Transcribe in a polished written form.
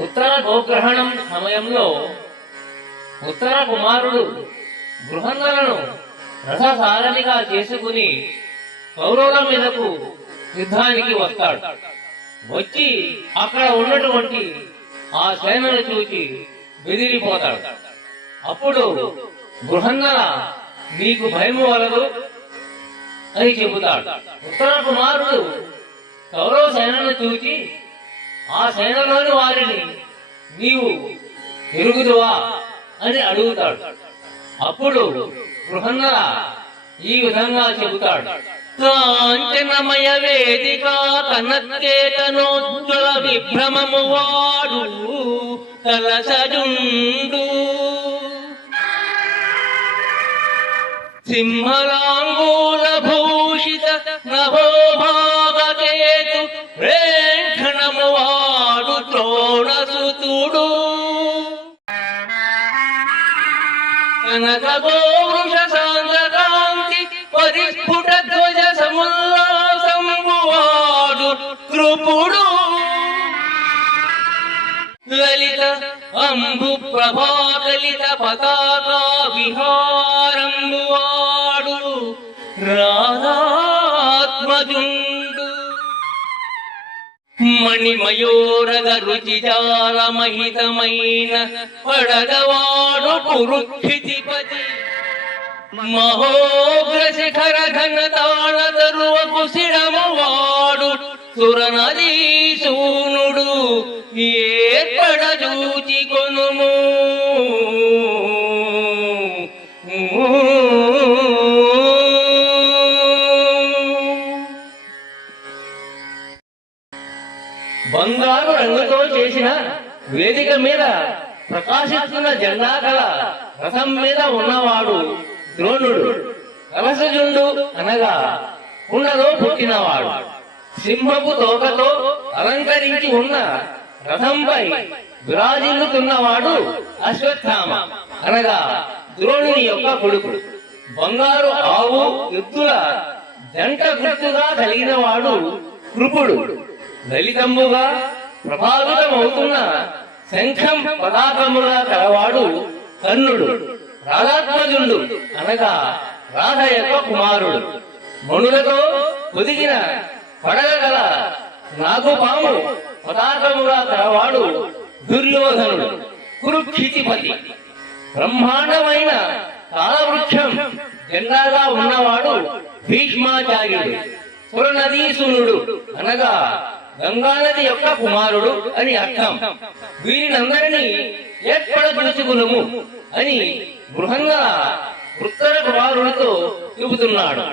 ఉత్తర గోగ్రహణం సమయంలో ఉత్తర కుమారుడు బృహన్నలను రథసారథిగా చేసుకుని కౌరవుల మీదకు యుద్ధానికి వస్తాడు. వచ్చి అక్కడ ఉన్నటువంటి ఆ సేనను చూచి బెదిరిపోతాడు. అప్పుడు బృహన్నల నీకు భయము వలదు అని చెబుతాడు. ఉత్తర కుమారుడు కౌరవ సేనను చూచి ఆ సేనలోని వారిని నీవు ఎరుగుదువా అని అడుగుతాడు. అప్పుడు బృహన్నల ఈ విధంగా చెబుతాడు. కాంచనమయ వేదిక కనత్యేతనోజ్వల విభ్రమము వాడు కలసజుండు సింహలాంగూల భూషిత నభోభాగకేతు రేఖణము వాడు ద్రోణసుతుడు కనక గోవృష సాంద్రకాంతి పరిస్ఫుట ధ్వజ సముల్లాసంబు వాడు కృపుడు లలిత అంబు ప్రభాకలిత పతాకా విహారంబు వాడు రాధాత్మజుండు మణిమయోరగ రుచిజాల మహితమైన పడగవాడు కురుక్షితిపతి మహోగ్ర శిఖర ఘన తాళ తరువ కుశిరము వాడు సురనదీశూనుడు ఏర్పడ చూచి కొనుము బంగారు రంగుతో చేసిన వేదిక మీద ప్రకాశిస్తున్న జెండా కల రథం మీద ఉన్నవాడు ద్రోణుడు. కలసజుండు అనగా కుండలో పుట్టినవాడు. సింహపు తోకతో అలంకరించి ఉన్న రథంపై విరాజిల్లుతున్నవాడు అశ్వత్థామ అనగా ద్రోణుని యొక్క కొడుకు. బంగారు ఆవు ఎద్దుల జంట గుర్తుగా కలిగిన వాడు కృపుడు. లలితంబుగా ప్రభావితమవుతున్న శంఖం పతాకముగా కలవాడు కర్ణుడు. రాధాత్మజుండు అనగా రాధ యొక్క కుమారుడు. మణులతో పొదిగిన పడగ గల నాగుపాము పతాకముగా కలవాడు దుర్యోధనుడు. కురుక్షితిపతి. బ్రహ్మాండమైన కాలవృక్షం జెండాగా ఉన్నవాడు భీష్మాచార్యుడు. సురనదీసునుడు అనగా గంగానది యొక్క కుమారుడు అని అర్థం. వీరినందరినీ ఏర్పడ పిలుచుకునుము అని బృహన్నల ఉత్తర కుమారుడితో చెబుతున్నాడు.